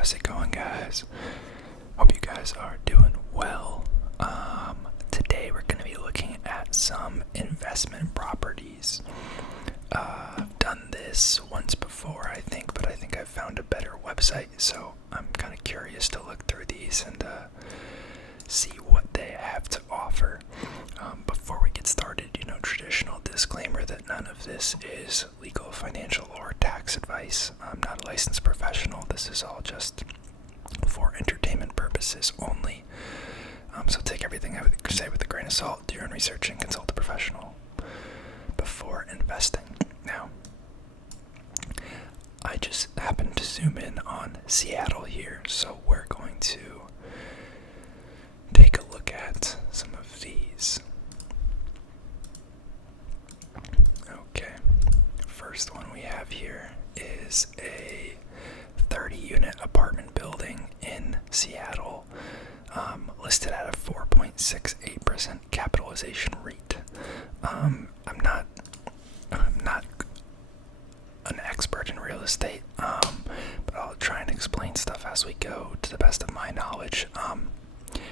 How's it going, guys? Hope you guys are doing well. Today we're going to be looking at some investment properties. I've done this once before, I think, but I think I've found a better website, so I'm kind of curious to look through these and see what they have to offer. Before we get started, traditional disclaimer that none of this is legal, financial, or tax advice. I'm not a licensed professional. This is all just for entertainment purposes only. So take everything I say with a grain of salt. Do your own research and consult a professional before investing. Now, I just happened to zoom in on Seattle here, so we're going to take a look at some of these. Okay, first one we have here is a 30-unit apartment building in Seattle, listed at a 4.68% capitalization rate. I'm not an expert in real estate, but I'll try and explain stuff as we go to the best of my knowledge.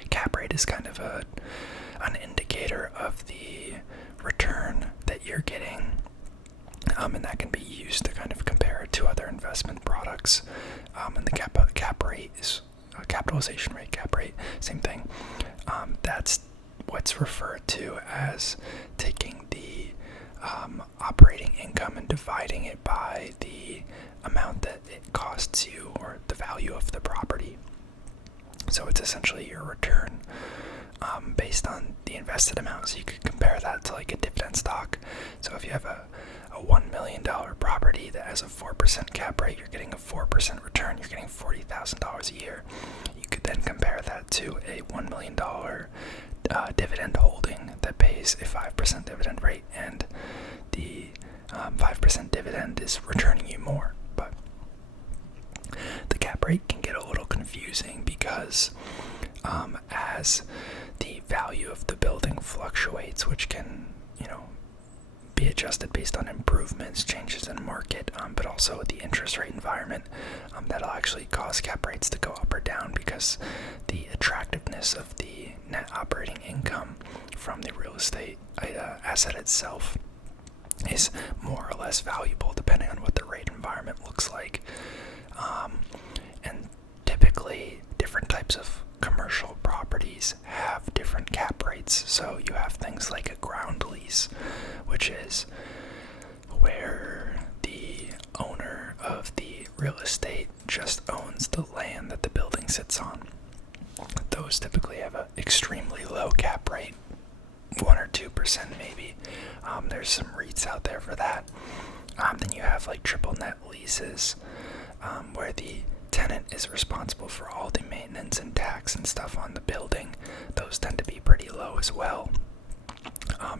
Cap rate is kind of an indicator of the return that you're getting, and that can be used to kind of compare it to other investment products. And the cap rate is capitalization rate, cap rate, same thing. That's what's referred to as taking the operating income and dividing it by the amount that it costs you, or the value of the property. So it's essentially your return based on the invested amount. So you could compare that to like a dividend stock. So if you have a $1 million property that has a 4% cap rate, you're getting a 4% return, you're getting $40,000 a year. You could then compare that to a $1 million dividend holding that pays a 5% dividend rate, and the 5% dividend is returning you more. But the cap rate can get a little confusing because as the value of the building fluctuates, which can, be adjusted based on improvements, changes in market, but also the interest rate environment, that'll actually cause cap rates to go up or down, because the attractiveness of the net operating income from the real estate asset itself is more or less valuable depending on what the rate environment looks like. And typically different types of commercial properties have different cap rates. So you have things like a ground lease, which is where the owner of the real estate just owns the land that the building sits on. Those typically have an extremely low cap rate, 1 or 2% maybe. There's some REITs out there for that. Then you have like triple net leases, where the tenant is responsible for all the maintenance and tax and stuff on the building. Those tend to be pretty low as well.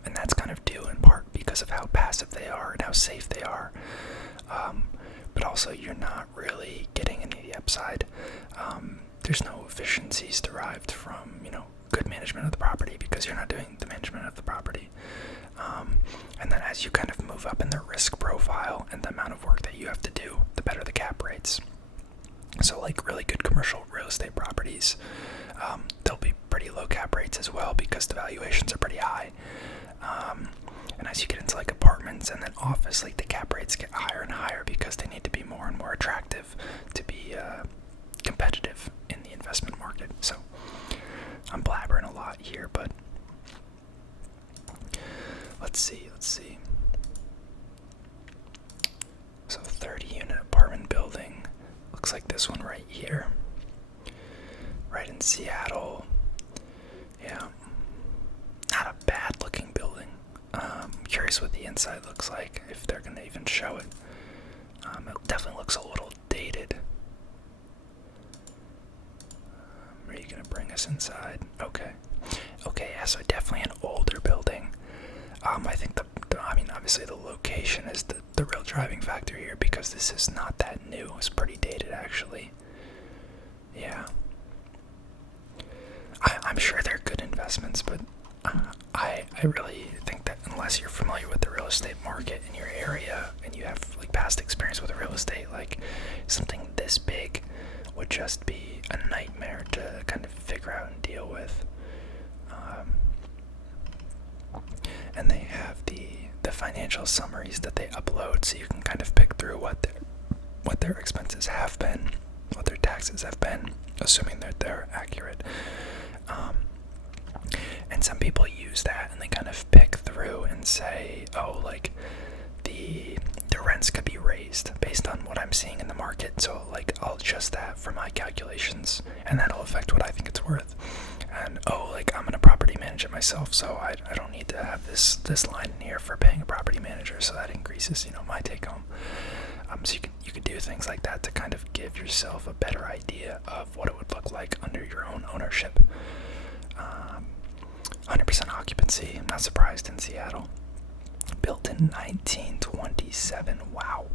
And that's kind of due in part because of how passive they are and how safe they are. But also you're not really getting any of the upside. There's no efficiencies derived from, good management of the property, because you're not doing the management of the property. And then as you kind of move up in the risk profile and the amount of work that you have to do, the better the cap rates. So like really good commercial real estate properties, they'll be pretty low cap rates as well because the valuations are pretty high. And as you get into like apartments and then office, like the cap rates get higher and higher because they need to be more and more attractive to be competitive in the investment market. So I'm blabbering a lot here, but let's see. So 30-unit apartment building. Looks like this one right here, right in Seattle. Yeah, not a bad looking building. Curious what the inside looks like, if they're gonna even show it. It definitely looks a little dated. Are you gonna bring us inside? Okay, yeah, so definitely an older building. I think obviously the location is the real driving factor here, because this is not that new. It's pretty dated, actually. Yeah. I'm sure they're good investments, but I really think that unless you're familiar with the real estate market in your area and you have like past experience with real estate, like something this big would just be a nightmare to kind of figure out and deal with. And they have the financial summaries that they upload, so you can kind of pick through what their expenses have been, what their taxes have been, assuming that they're accurate. And some people use that and they kind of pick through and say, oh, like the rents could be raised based on what I'm seeing in the market, so like I'll adjust that for my calculations and that'll affect what I think it's worth. And oh, like I'm gonna property manage it myself, so I don't need to have this line in here for paying a property manager, so that increases, my take home. So you can do things like that to kind of give yourself a better idea of what it would look like under your own ownership. 100% occupancy, I'm not surprised in Seattle. Built in 1927, wow.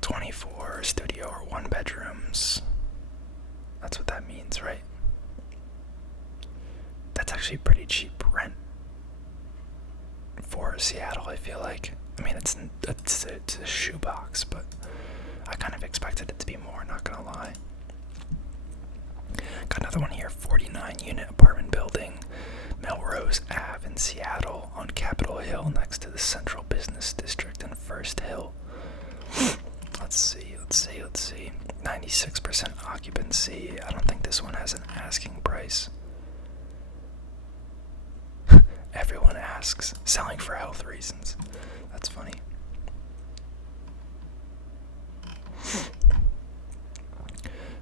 24 studio or 1 bedrooms. That's what that means, right? That's actually pretty cheap rent for Seattle, I feel like. I mean, it's a shoebox, but I kind of expected it to be more, not gonna lie. Got another one here, 49-unit apartment building, Melrose Ave in Seattle on Capitol Hill next to the Central Business District and First Hill. Let's see. 96% occupancy. I don't think this one has an asking price. Everyone asks. Selling for health reasons. That's funny.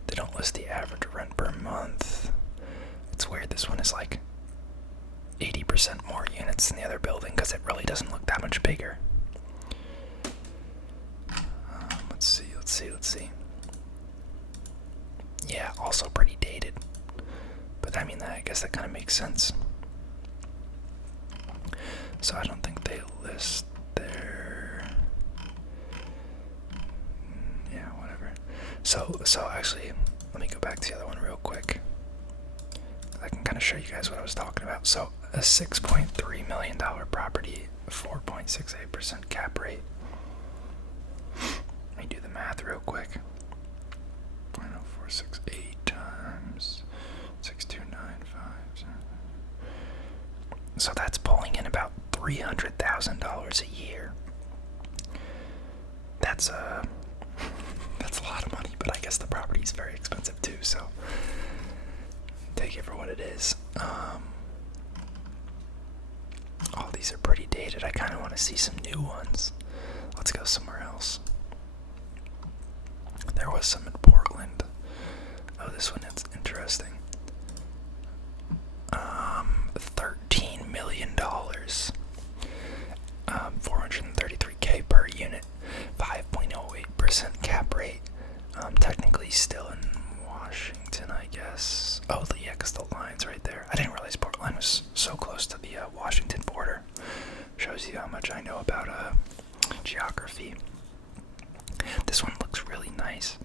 They don't list the average rent per month. It's weird. This one is like 80% more units than the other building because it really doesn't look that much bigger. Let's see. Yeah, also pretty dated. But I mean, I guess that kind of makes sense. So I don't think they list their... Yeah, whatever. So actually, let me go back to the other one real quick. I can kind of show you guys what I was talking about. So a $6.3 million property, 4.68% cap rate. Let me do the math real quick. 0.0468 times 6295. So that's pulling in about $300,000 a year. That's a lot of money, but I guess the property is very expensive too, so take it for what it is. All these are pretty dated. I kind of want to see some new ones. Let's go somewhere else. There was some in Portland. Oh, this one is interesting. $13 million. 433K per unit. 5.08% cap rate. Technically still in Washington, I guess. Oh, yeah, because the line's right there. I didn't realize Portland was so close to the Washington border. Shows you how much I know about geography. This one looks really nice.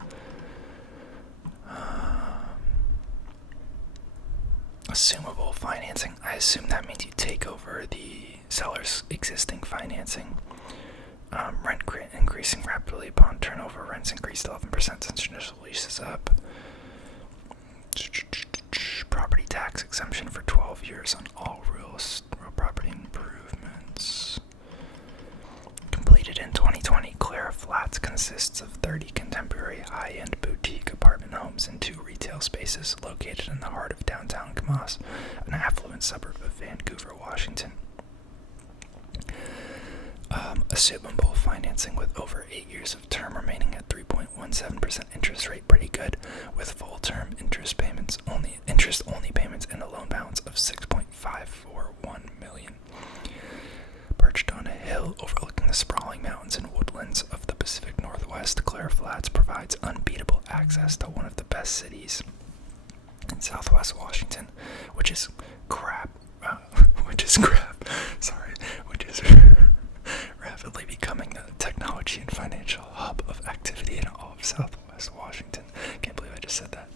Assumable financing. I assume that means you take over the seller's existing financing. Rent increasing rapidly upon turnover. Rents increased 11% since initial lease is up. Property tax exemption for 12 years on all real property improvements. Completed in 2020, Clara Flats consists of 30 contemporary high-end boutique apartment homes and 2 retail spaces located in the heart of downtown Camas, an affluent suburb of Vancouver, Washington. Assumable financing with over 8 years of term remaining at 3.17% interest rate, pretty good, with full term interest only payments and a loan balance of $6.541 million. Perched on a hill overlooking the sprawling mountains and woodlands of the Pacific Northwest, Clara Flats provides unbeatable access to one of the best cities in Southwest Washington, which is rapidly becoming the technology and financial hub of activity in all of Southwest Washington. Can't believe I just said that.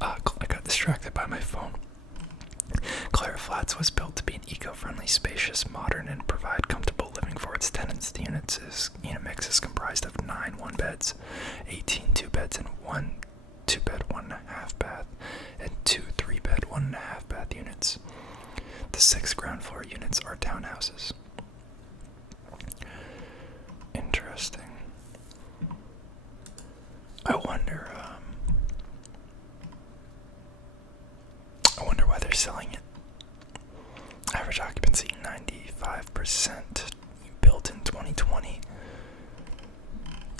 I got distracted by my phone. Clara Flats was built to be an eco-friendly, spacious, modern, and provide comfortable living for its tenants. The units unit mix is comprised of 9 one-beds, 18 two-beds, and 1 2-bed, 1.5 bath, and 2 3-bed, 1.5 bath units. The 6 ground floor units are townhouses. Interesting. I wonder why they're selling it. Average occupancy 95%, built in 2020.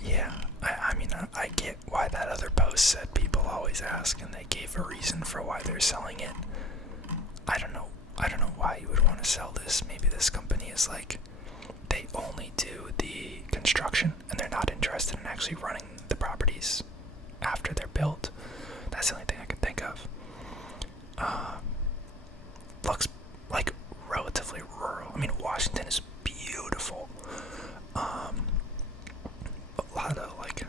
Yeah, I get why that other post said people always ask, and they gave a reason for why they're selling it. I don't know why you would want to sell this. Maybe this company is like, they only do the construction and they're not interested in actually running the properties after they're built. That's the only thing I can think of. Looks like relatively rural. I mean, Washington is beautiful. A lot of like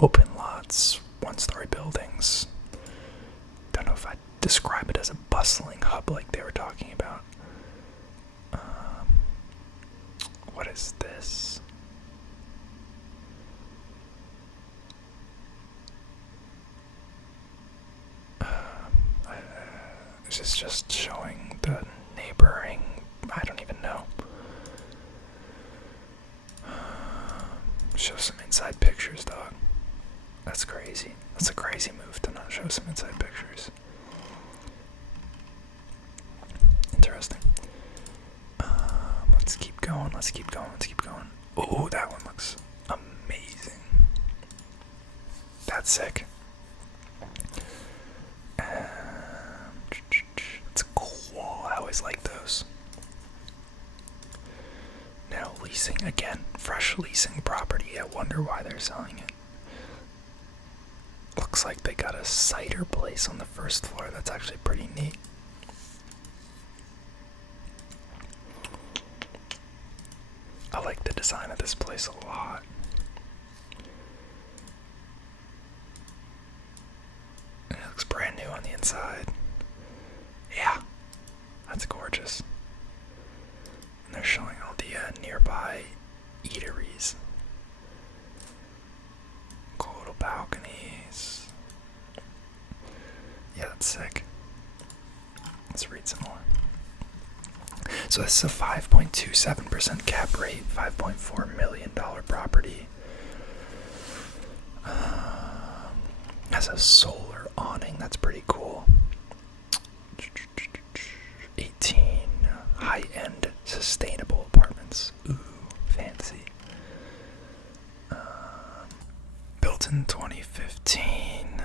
open lots, 1-story buildings. Don't know if I'd describe it as a bustling hub like they were talking about. What is this? This is just showing the neighboring. I don't even know. Show some inside pictures, dog. That's crazy. That's a crazy move to not show some inside pictures. Interesting. Let's keep going. Let's keep going. Oh, that one looks amazing. That's sick. It's cool. I always like those. Now leasing again. Fresh leasing property. I wonder why they're selling it. Looks like they got a cider place on the first floor. That's actually pretty neat. I like the design of this place a lot. It looks brand new on the inside. Yeah, that's gorgeous. And they're showing all the nearby eateries. Cool little balconies. Yeah, that's sick. Let's read some more. So this is a 5.27% cap rate, $5.4 million property. Has a solar awning, that's pretty cool. 18 high-end sustainable apartments. Ooh, fancy. Built in 2015.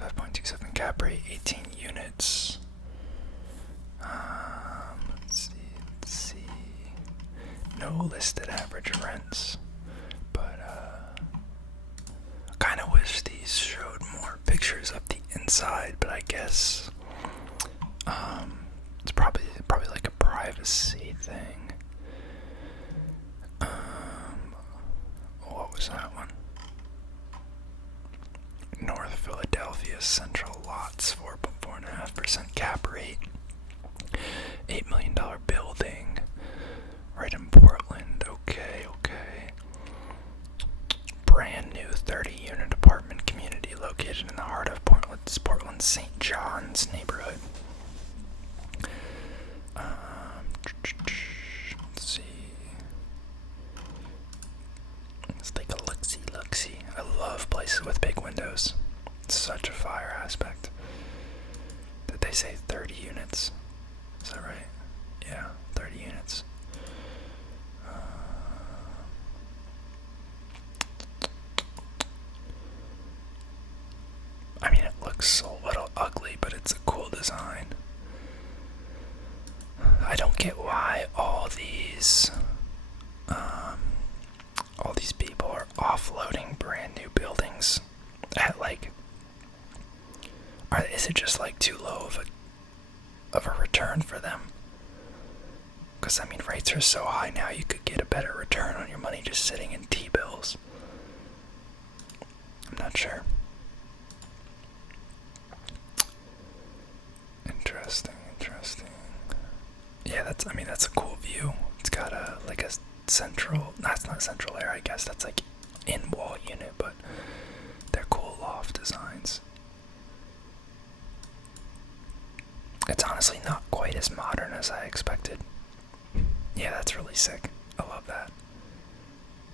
5.27 cap rate, 18 units. Let's see. No listed average rents, but I kind of wish these showed more pictures of the inside. But I guess it's probably like a privacy thing. What was that one? North Philadelphia Central Lots, 4.5% cap rate. $8 million building right in Portland. Okay. Brand new 30-unit apartment community located in the heart of Portland's St. John's neighborhood. Let's see. Let's take a look-see. I love places with big windows. It's such a fire aspect. Did they say 30 units? Is that right? Yeah, 30 units. I mean, it looks a little ugly, but it's a cool design. I don't get why all these people are offloading brand new buildings at like. Is it just like too low of a return for them? Because I mean, rates are so high now, you could get a better return on your money just sitting in T-bills. I'm not sure. Interesting. Yeah, that's a cool view. It's got a central. That's not central air, I guess. That's like in-wall unit, but they're cool loft designs. It's honestly not quite as modern as I expected. Yeah, that's really sick. I love that.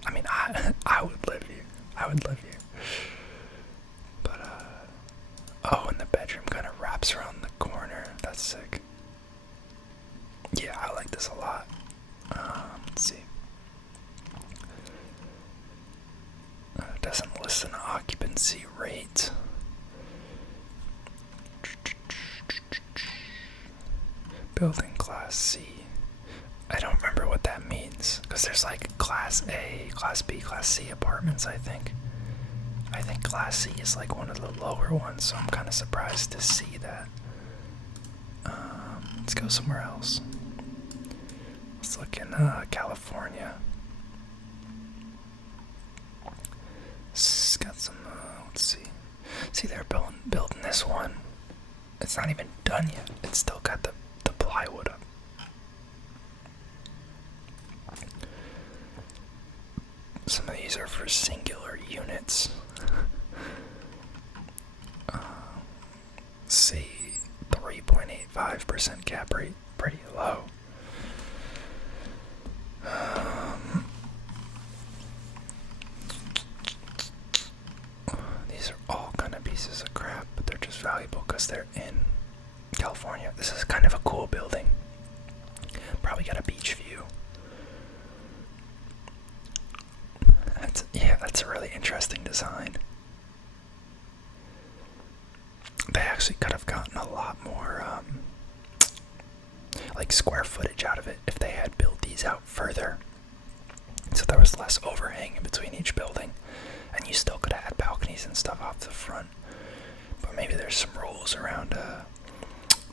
I mean, I would live here. I would live here. But, oh, and the bedroom kind of wraps around the corner. That's sick. Yeah, I like this a lot. Let's see. It doesn't list an occupancy rate. Building Class C. I don't remember what that means, because there's like Class A, Class B, Class C apartments, I think. I think Class C is like one of the lower ones, so I'm kind of surprised to see that. Let's go somewhere else. Let's look in California. It's got some, let's see. See, they're building this one. It's not even done yet. It's still got the plywood up. Some of these are for singular units. See, 3.85% cap rate, pretty low. These are all kind of pieces of crap, but they're just valuable because they're in California. This is kind of a cool building. Probably got a beach view. That's a really interesting design. They actually could have gotten a lot more like square footage out of it if they had built these out further, so there was less overhang in between each building, and you still could have had balconies and stuff off the front. But maybe there's some rules around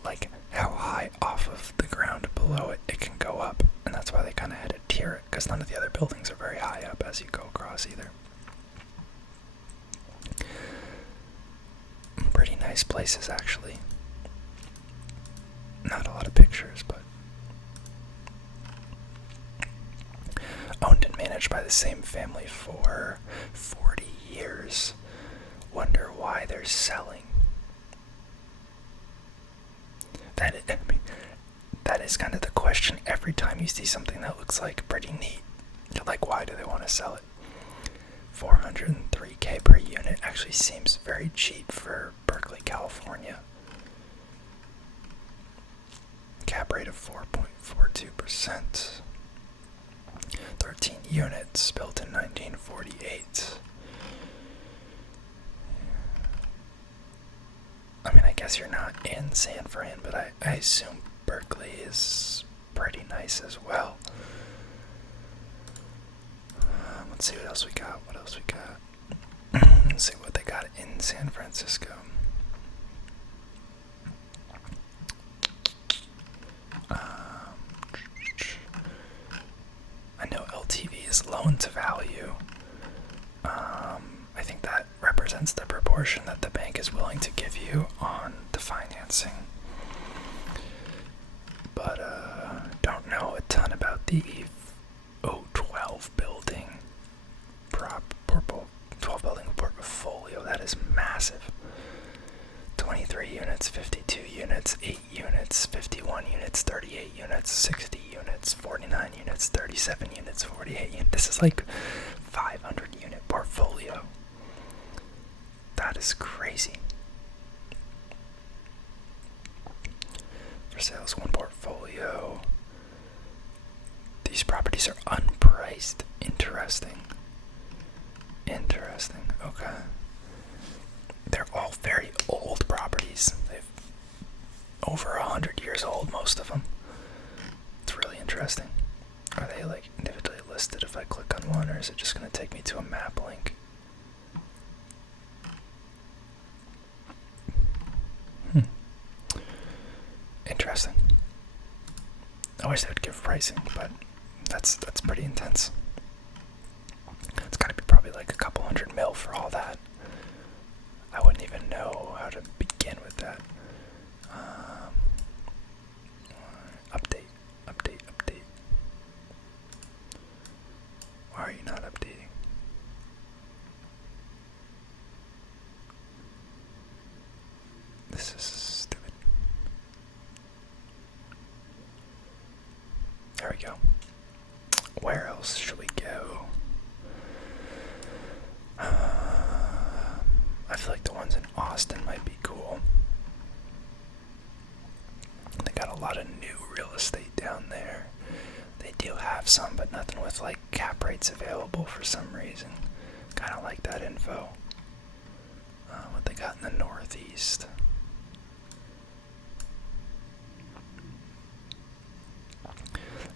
like how high off of the ground below it can go up, and that's why they kind of had to tier it, because none of the other buildings are very high up as you go across either. Pretty nice places, actually. Not a lot of pictures, but owned and managed by the same family for 40 years. Wonder why they're selling. That is kind of the question every time you see something that looks like pretty neat. You're like, why do they want to sell it? $403K per unit actually seems very cheap for Berkeley, California. Cap rate of 4.42%. 13 units, built in 1948. I mean, I guess you're not in San Fran, but I assume Berkeley is pretty nice as well. Let's see what else we got. Let's see what they got in San Francisco. I know LTV is loan to value. I think that represents the proportion that the bank is willing to give you on the financing. But don't know a ton about the 12 building 12 building portfolio. That is massive. 23 units, 52 units, 8 units, 51 units, 38 units, 60 units, 49 units, 37 units, 48 units. This is like 500 unit portfolio. That is crazy. For sale is one portfolio. These properties are unpriced. Interesting. Okay. They're all very old properties. They've over 100 years old, most of them. It's really interesting. Are they like individually listed if I click on one, or is it just going to take me to a map link? Interesting. I wish they would give pricing, but that's pretty intense. It's got to be probably like a couple $100 million for all that. I wouldn't even know how to begin with that. Update. we go. Where else should we go? I feel like the ones in Austin might be cool. They got a lot of new real estate down there. They do have some, but nothing with like cap rates available for some reason. Kind of like that info. What they got in the Northeast.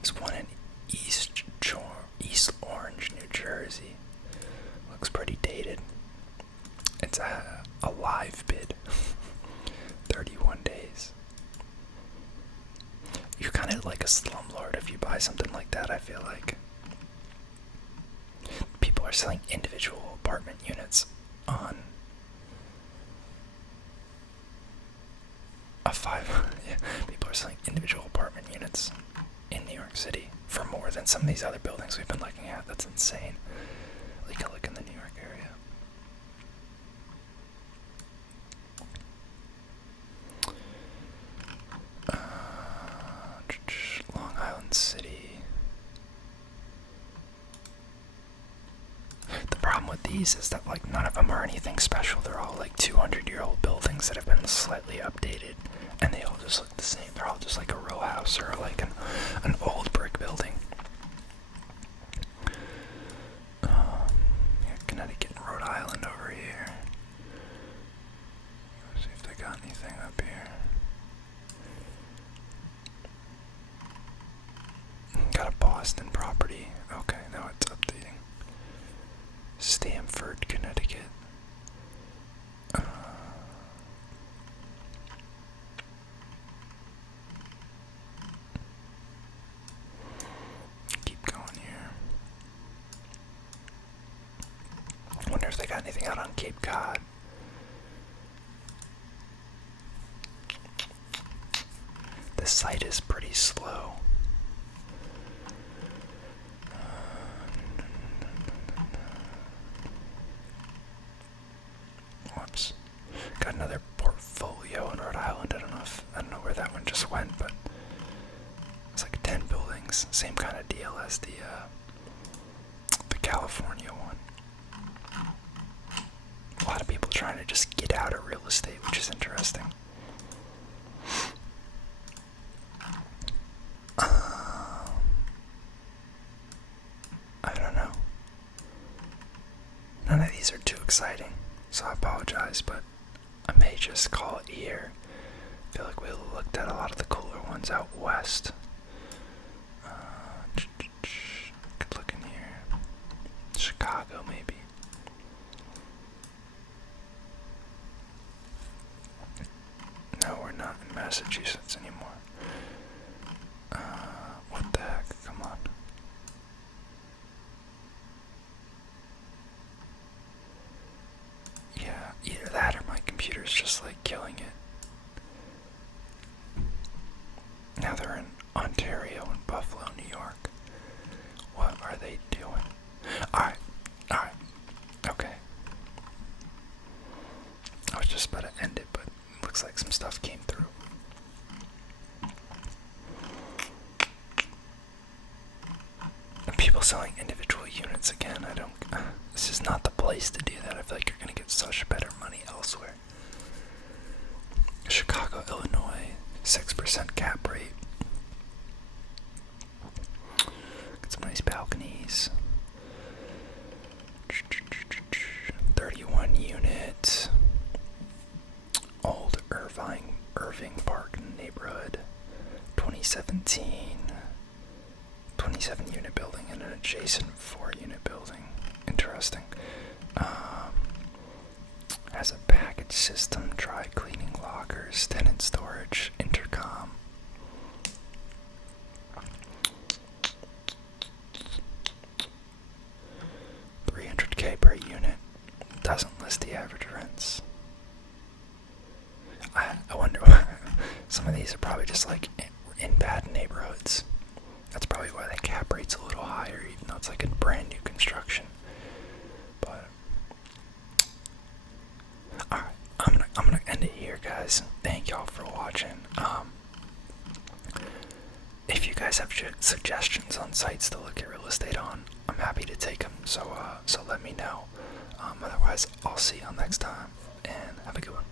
There's one in East Orange, New Jersey. Looks pretty dated. It's a live bid. 31 days. You're kind of like a slumlord if you buy something like that, I feel like. People are selling individual apartment units on a people are selling individual apartment units in New York City for more than some of these other buildings we've been looking at. That's insane. You can look in the New York area. Long Island City. The problem with these is that like none of them are anything special. They're all like 200-year-old buildings that have been slightly updated, and they all just look the same. They're all just like a row house or like an old brick building. Connecticut and Rhode Island over here. Let's see if they got anything up here. Got a Boston property. Okay, now it's updating. Stamford, Connecticut. Keep going here. Wonder if they got anything out on Cape Cod. The site is pretty slow. Whoops. Got another portfolio in Rhode Island. I don't know where that one just went, but it's like 10 buildings. Same kind of deal as the California one. A lot of people trying to just get out of real estate, which is interesting. I don't know. None of these are too exciting, so I apologize, but I may just call it here. I feel like we looked at a lot of the cooler ones out west. Could look in here. Chicago, maybe. No, we're not in Massachusetts anymore. What the heck? Come on. Yeah, either that or my computer's just like killing it. Now they're in Ontario and Buffalo, New York. What are they doing? Alright, okay. I was just about to end it, but it looks like some stuff came through. And people selling individual units again, this is not the place to do that. I feel like you're gonna get such better money elsewhere. Chicago, Illinois, 6% cap rate. Got some nice balconies. 31 unit. Old Irving Park neighborhood. 2017. 27 unit building and an adjacent 4 unit building. Interesting. Has a package system, dry cleaning lockers, tenant storage, intercom. $300K per unit. Doesn't list the average rents. I wonder some of these are probably just like in bad neighborhoods. That's probably why the cap rate's a little higher, even though it's like a brand new construction. But alright, I'm gonna end it here, guys. Thank y'all for watching. if you guys have suggestions on sites to look at real estate on, I'm happy to take them. So let me know. Otherwise, I'll see y'all next time, and have a good one.